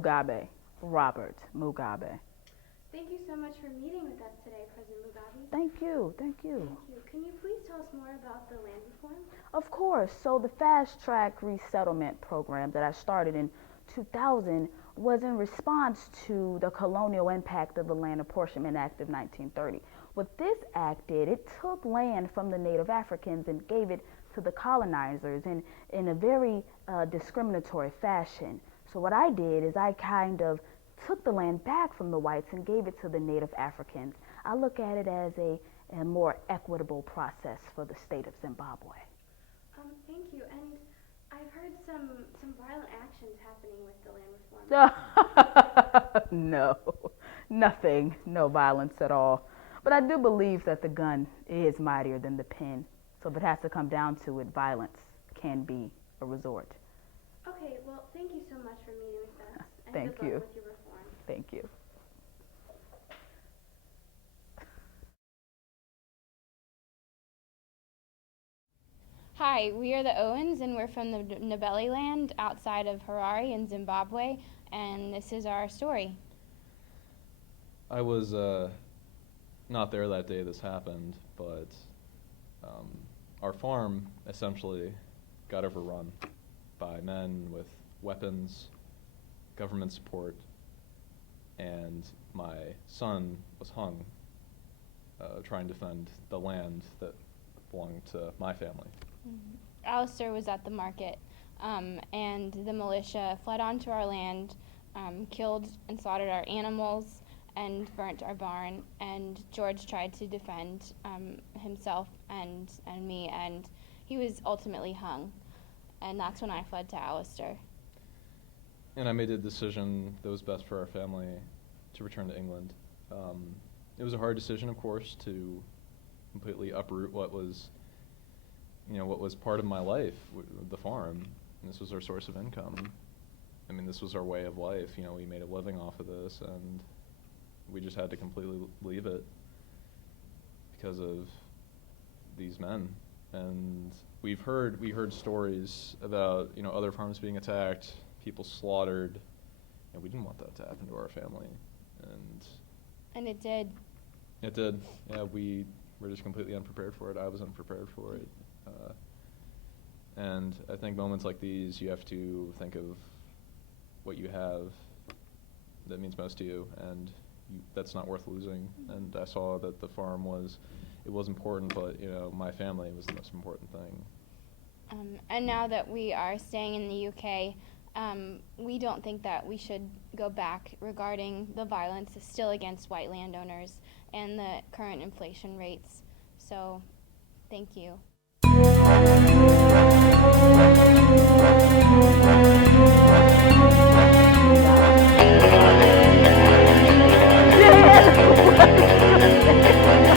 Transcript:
Mugabe, Robert Mugabe. Thank you so much for meeting with us today, President Mugabe. Thank you, thank you. Thank you. Can you please tell us more about the land reform? Of course. So the fast track resettlement program that I started in 2000 was in response to the colonial impact of the Land Apportionment Act of 1930. What this act did, it took land from the Native Africans and gave it to the colonizers in a very discriminatory fashion. So what I did is I kind of took the land back from the whites and gave it to the Native Africans. I look at it as a more equitable process for the state of Zimbabwe. Thank you. And I've heard some violent actions happening with the land reform. No, nothing, no violence at all. But I do believe that the gun is mightier than the pen. So if it has to come down to it, violence can be a resort. Okay, well, thank you so much for meeting with us. And Thank good you. luck with your reform. Thank you. Hi, we are the Owens, and we're from the Ndebele land outside of Harare in Zimbabwe, and this is our story. I was not there that day this happened, but our farm essentially got overrun by men with weapons, government support, and my son was hung trying to defend the land that belonged to my family. Alistair was at the market, and the militia fled onto our land, killed and slaughtered our animals, and burnt our barn. And George tried to defend himself and me, and he was ultimately hung. And that's when I fled to Alistair. And I made a decision that was best for our family to return to England. It was a hard decision, of course, to completely uproot what was part of my life, the farm. And this was our source of income. I mean, this was our way of life. We made a living off of this, and we just had to completely leave it because of these men. And we heard stories about, other farms being attacked, people slaughtered, and we didn't want that to happen to our family. And it did. It did. Yeah, we were just completely unprepared for it. I was unprepared for it. And I think moments like these, you have to think of what you have that means most to you, and that's not worth losing. And I saw that the farm was important, but my family was the most important thing. And now that we are staying in the UK, we don't think that we should go back regarding the violence still against white landowners and the current inflation rates. So, thank you.